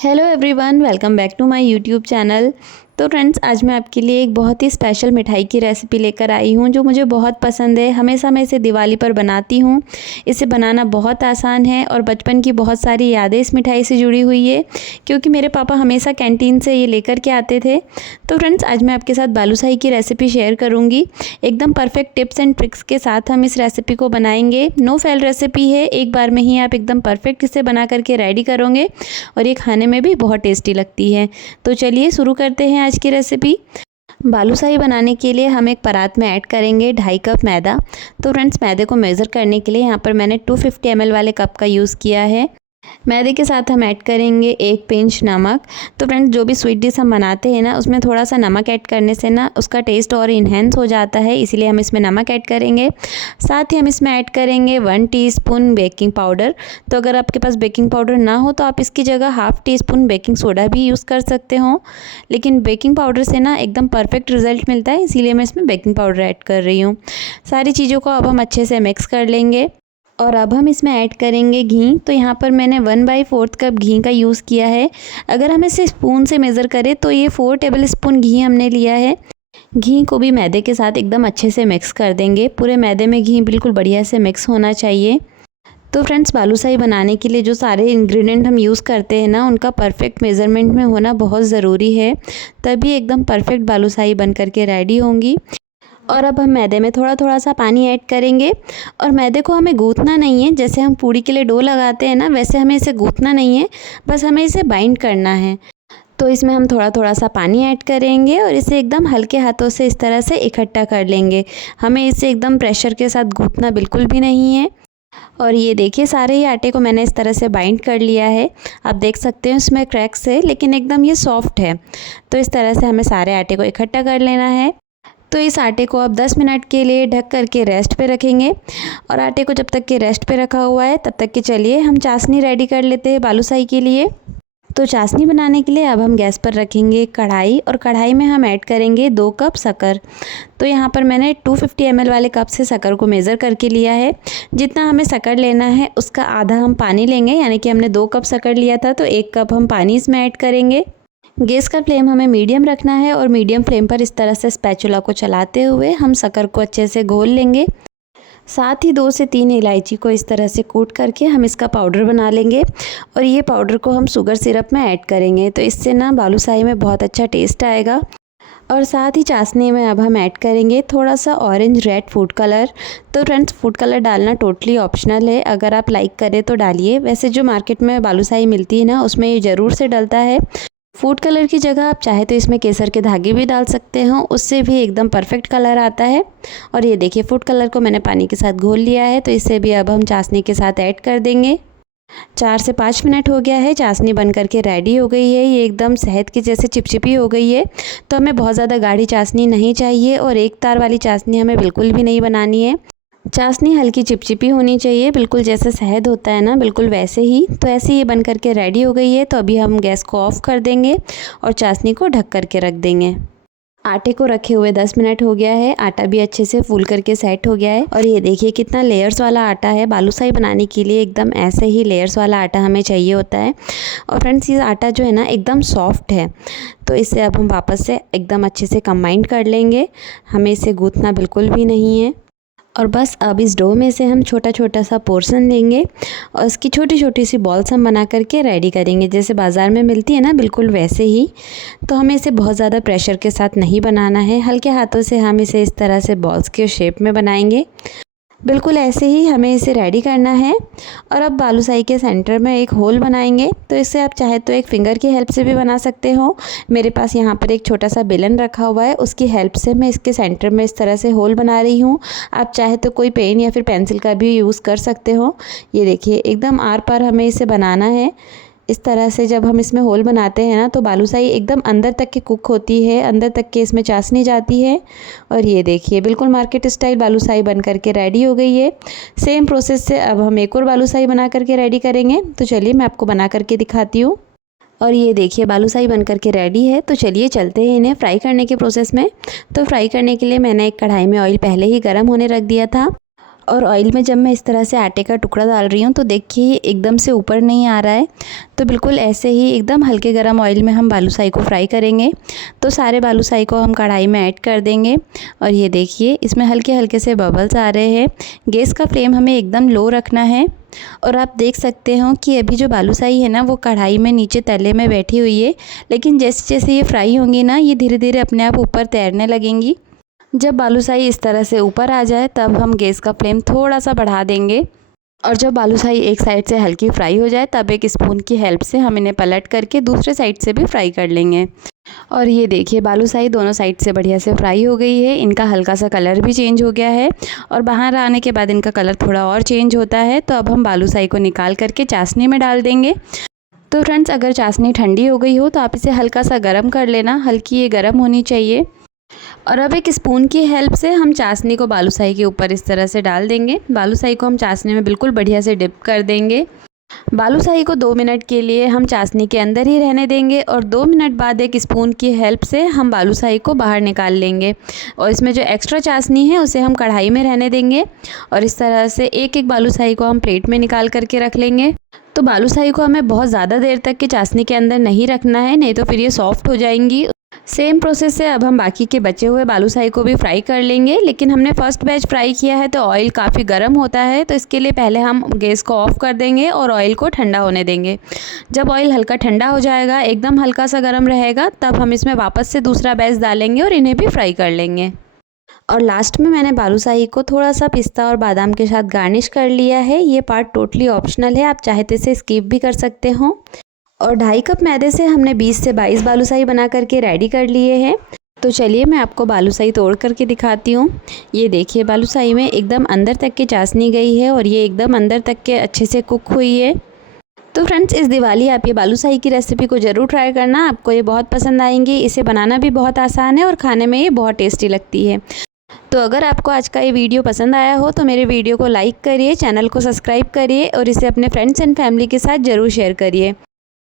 Hello everyone, welcome back to my YouTube channel. तो friends, आज मैं आपके लिए एक बहुत ही स्पेशल मिठाई की रेसिपी लेकर आई हूँ जो मुझे बहुत पसंद है। हमेशा मैं इसे दिवाली पर बनाती हूँ। इसे बनाना बहुत आसान है और बचपन की बहुत सारी यादें इस मिठाई से जुड़ी हुई है, क्योंकि मेरे पापा हमेशा कैंटीन से ये लेकर के आते थे। तो फ्रेंड्स, आज मैं आपके साथ बालूशाही की रेसिपी शेयर करूँगी। एकदम परफेक्ट टिप्स एंड ट्रिक्स के साथ हम इस रेसिपी को बनाएंगे। नो फेल रेसिपी है, एक बार में ही आप एकदम परफेक्ट इसे बना करके रेडी करोगे और ये खाने में भी बहुत टेस्टी लगती है। तो चलिए शुरू करते हैं आज की रेसिपी। बालूशाही बनाने के लिए हम एक परात में ऐड करेंगे 2.5 कप मैदा। तो फ्रेंड्स, मैदे को मेज़र करने के लिए यहाँ पर मैंने 250 ml वाले कप का यूज़ किया है। मैदे के साथ हम ऐड करेंगे 1 पिंच नमक। तो फ्रेंड्स, जो भी स्वीट डिश हम बनाते हैं ना, उसमें थोड़ा सा नमक ऐड करने से ना उसका टेस्ट और इन्हेंस हो जाता है, इसीलिए हम इसमें नमक ऐड करेंगे। साथ ही हम इसमें ऐड करेंगे 1 टीस्पून बेकिंग पाउडर। तो अगर आपके पास बेकिंग पाउडर ना हो तो आप इसकी जगह हाफ़ टीस्पून बेकिंग सोडा भी यूज़ कर सकते हो, लेकिन बेकिंग पाउडर से ना एकदम परफेक्ट रिजल्ट मिलता है, इसीलिए मैं इसमें बेकिंग पाउडर ऐड कर रही हूँ। सारी चीज़ों को अब हम अच्छे से मिक्स कर लेंगे और अब हम इसमें ऐड करेंगे घी। तो यहाँ पर मैंने 1/4 कप घी का यूज़ किया है। अगर हम इसे स्पून से मेज़र करें तो ये 4 टेबलस्पून घी हमने लिया है। घी को भी मैदे के साथ एकदम अच्छे से मिक्स कर देंगे। पूरे मैदे में घी बिल्कुल बढ़िया से मिक्स होना चाहिए। तो फ्रेंड्स, बालूशाही बनाने के लिए जो सारे इंग्रेडिएंट हम यूज़ करते हैं ना, उनका परफेक्ट मेज़रमेंट में होना बहुत ज़रूरी है, तभी एकदम परफेक्ट बालूशाही बन करके रेडी होंगी। और अब हम मैदे में थोड़ा थोड़ा सा पानी ऐड करेंगे और मैदे को हमें गूँथना नहीं है। जैसे हम पूड़ी के लिए डो लगाते हैं ना, वैसे हमें इसे गूँथना नहीं है, बस हमें इसे बाइंड करना है। तो इसमें हम थोड़ा थोड़ा सा पानी ऐड करेंगे और इसे एकदम हल्के हाथों से इस तरह से इकट्ठा कर लेंगे। हमें इसे एकदम प्रेशर के साथ गूँथना बिल्कुल भी नहीं है। और ये देखिए, सारे ही आटे को मैंने इस तरह से बाइंड कर लिया है। आप देख सकते हैं इसमें क्रैक्स है, लेकिन एकदम ये सॉफ्ट है। तो इस तरह से हमें सारे आटे को इकट्ठा कर लेना है। तो इस आटे को अब 10 मिनट के लिए ढक करके रेस्ट पे रखेंगे। और आटे को जब तक कि रेस्ट पे रखा हुआ है, तब तक कि चलिए हम चाशनी रेडी कर लेते हैं बालूशाही के लिए। तो चाशनी बनाने के लिए अब हम गैस पर रखेंगे कढ़ाई और कढ़ाई में हम ऐड करेंगे 2 कप शक्कर। तो यहाँ पर मैंने 250 ml वाले कप से शक्कर को मेज़र करके लिया है। जितना हमें शक्कर लेना है उसका आधा हम पानी लेंगे, यानी कि हमने 2 कप शक्कर लिया था तो 1 कप हम पानी इसमें ऐड करेंगे। गैस का फ्लेम हमें मीडियम रखना है और मीडियम फ्लेम पर इस तरह से स्पैचुला को चलाते हुए हम शक्कर को अच्छे से घोल लेंगे। साथ ही 2 से 3 इलायची को इस तरह से कूट करके हम इसका पाउडर बना लेंगे और ये पाउडर को हम शुगर सिरप में ऐड करेंगे। तो इससे ना बालूशाही में बहुत अच्छा टेस्ट आएगा। और साथ ही चाशनी में अब हम ऐड करेंगे थोड़ा सा ऑरेंज रेड फूड कलर। तो फ्रेंड्स, फूड कलर डालना टोटली ऑप्शनल है, अगर आप लाइक करें तो डालिए। वैसे जो मार्केट में बालूशाही मिलती है ना, उसमें ये ज़रूर से डलता है। फूड कलर की जगह आप चाहे तो इसमें केसर के धागे भी डाल सकते हो, उससे भी एकदम परफेक्ट कलर आता है। और ये देखिए, फूड कलर को मैंने पानी के साथ घोल लिया है, तो इसे भी अब हम चाशनी के साथ ऐड कर देंगे। 4 से 5 मिनट हो गया है, चाशनी बन करके रेडी हो गई है। ये एकदम शहद की जैसे चिपचिपी हो गई है। तो हमें बहुत ज़्यादा गाढ़ी चाशनी नहीं चाहिए और एक तार वाली चाशनी हमें बिल्कुल भी नहीं बनानी है। चाशनी हल्की चिपचिपी होनी चाहिए, बिल्कुल जैसे शहद होता है ना, बिल्कुल वैसे ही। तो ऐसे ये बन करके रेडी हो गई है। तो अभी हम गैस को ऑफ़ कर देंगे और चाशनी को ढक करके रख देंगे। आटे को रखे हुए 10 मिनट हो गया है, आटा भी अच्छे से फूल करके सेट हो गया है। और ये देखिए कितना लेयर्स वाला आटा है। बालूशाही बनाने के लिए एकदम ऐसे ही लेयर्स वाला आटा हमें चाहिए होता है। और फ्रेंड्स, ये आटा जो है ना, एकदम सॉफ्ट है। तो इसे अब हम वापस से एकदम अच्छे से कंबाइन कर लेंगे। हमें इसे गूँथना बिल्कुल भी नहीं है। और बस अब इस डो में से हम छोटा छोटा सा पोर्शन लेंगे और इसकी छोटी छोटी सी बॉल्स हम बना करके रेडी करेंगे, जैसे बाज़ार में मिलती है ना, बिल्कुल वैसे ही। तो हमें इसे बहुत ज़्यादा प्रेशर के साथ नहीं बनाना है, हल्के हाथों से हम इसे इस तरह से बॉल्स के शेप में बनाएंगे। बिल्कुल ऐसे ही हमें इसे रेडी करना है। और अब बालूशाही के सेंटर में एक होल बनाएंगे। तो इसे आप चाहे तो एक फिंगर की हेल्प से भी बना सकते हो। मेरे पास यहाँ पर एक छोटा सा बेलन रखा हुआ है, उसकी हेल्प से मैं इसके सेंटर में इस तरह से होल बना रही हूँ। आप चाहे तो कोई पेन या फिर पेंसिल का भी यूज़ कर सकते हो। ये देखिए, एकदम आर पार हमें इसे बनाना है। इस तरह से जब हम इसमें होल बनाते हैं ना, तो बालूशाही एकदम अंदर तक के कुक होती है, अंदर तक के इसमें चाशनी जाती है। और ये देखिए, बिल्कुल मार्केट स्टाइल बालूशाही बन करके रेडी हो गई है। सेम प्रोसेस से अब हम एक और बालूशाही बना करके रेडी करेंगे। तो चलिए मैं आपको बना करके दिखाती हूँ। और ये देखिए, बालूशाही बन करके रेडी है। तो चलिए चलते हैं इन्हें फ्राई करने के प्रोसेस में। तो फ्राई करने के लिए मैंने एक कढ़ाई में ऑयल पहले ही गर्म होने रख दिया था और ऑयल में जब मैं इस तरह से आटे का टुकड़ा डाल रही हूँ तो देखिए एकदम से ऊपर नहीं आ रहा है। तो बिल्कुल ऐसे ही एकदम हल्के गरम ऑयल में हम बालूशाही को फ्राई करेंगे। तो सारे बालूशाही को हम कढ़ाई में ऐड कर देंगे और ये देखिए इसमें हल्के हल्के से बबल्स आ रहे हैं। गैस का फ्लेम हमें एकदम लो रखना है। और आप देख सकते हो कि अभी जो बालूशाही है ना वो कढ़ाई में नीचे तले में बैठी हुई है, लेकिन जैसे जैसे ये फ्राई होंगी ना ये धीरे धीरे अपने आप ऊपर तैरने लगेंगी। जब बालूशाही इस तरह से ऊपर आ जाए तब हम गैस का फ्लेम थोड़ा सा बढ़ा देंगे और जब बालूशाही एक साइड से हल्की फ्राई हो जाए तब एक स्पून की हेल्प से हम इन्हें पलट करके दूसरे साइड से भी फ्राई कर लेंगे। और ये देखिए बालूशाही दोनों साइड से बढ़िया से फ्राई हो गई है। इनका हल्का सा कलर भी चेंज हो गया है और बाहर आने के बाद इनका कलर थोड़ा और चेंज होता है। तो अब हम बालूशाही को निकाल करके चाशनी में डाल देंगे। तो फ्रेंड्स अगर चाशनी ठंडी हो गई हो तो आप इसे हल्का सा गर्म कर लेना, हल्की ये गर्म होनी चाहिए। और अब एक स्पून की हेल्प से हम चाशनी को बालूशाही के ऊपर इस तरह से डाल देंगे। बालूशाही को हम चाशनी में बिल्कुल बढ़िया से डिप कर देंगे। बालूशाही को 2 मिनट के लिए हम चाशनी के अंदर ही रहने देंगे और 2 मिनट बाद एक स्पून की हेल्प से हम बालूशाही को बाहर निकाल लेंगे और इसमें जो एक्स्ट्रा चाशनी है उसे हम कढ़ाई में रहने देंगे। और इस तरह से एक एक बालूशाही को हम प्लेट में निकाल करके रख लेंगे। तो बालूशाही को हमें बहुत ज़्यादा देर तक के चाशनी के अंदर नहीं रखना है, नहीं तो फिर ये सॉफ्ट हो जाएंगी। सेम प्रोसेस से अब हम बाकी के बचे हुए बालूशाही को भी फ्राई कर लेंगे, लेकिन हमने फर्स्ट बैच फ्राई किया है तो ऑयल काफ़ी गर्म होता है, तो इसके लिए पहले हम गैस को ऑफ कर देंगे और ऑयल को ठंडा होने देंगे। जब ऑयल हल्का ठंडा हो जाएगा, एकदम हल्का सा गर्म रहेगा, तब हम इसमें वापस से दूसरा बैच डालेंगे और इन्हें भी फ्राई कर लेंगे। और लास्ट में मैंने बालूशाही को थोड़ा सा पिस्ता और बादाम के साथ गार्निश कर लिया है। ये पार्ट टोटली ऑप्शनल है, आप चाहे तो इसे स्किप भी कर सकते हो। और 2.5 कप मैदे से हमने 20 से 22 बालूशाही बना करके रेडी कर लिए हैं। तो चलिए मैं आपको बालूशाही तोड़ करके दिखाती हूँ। ये देखिए बालूशाही में एकदम अंदर तक की चाशनी गई है और ये एकदम अंदर तक के अच्छे से कुक हुई है। तो फ्रेंड्स इस दिवाली आप ये बालूशाही की रेसिपी को ज़रूर ट्राई करना, आपको ये बहुत पसंद आएंगी। इसे बनाना भी बहुत आसान है और खाने में ये बहुत टेस्टी लगती है। तो अगर आपको आज का ये वीडियो पसंद आया हो तो मेरे वीडियो को लाइक करिए, चैनल को सब्सक्राइब करिए और इसे अपने फ्रेंड्स एंड फैमिली के साथ ज़रूर शेयर करिए।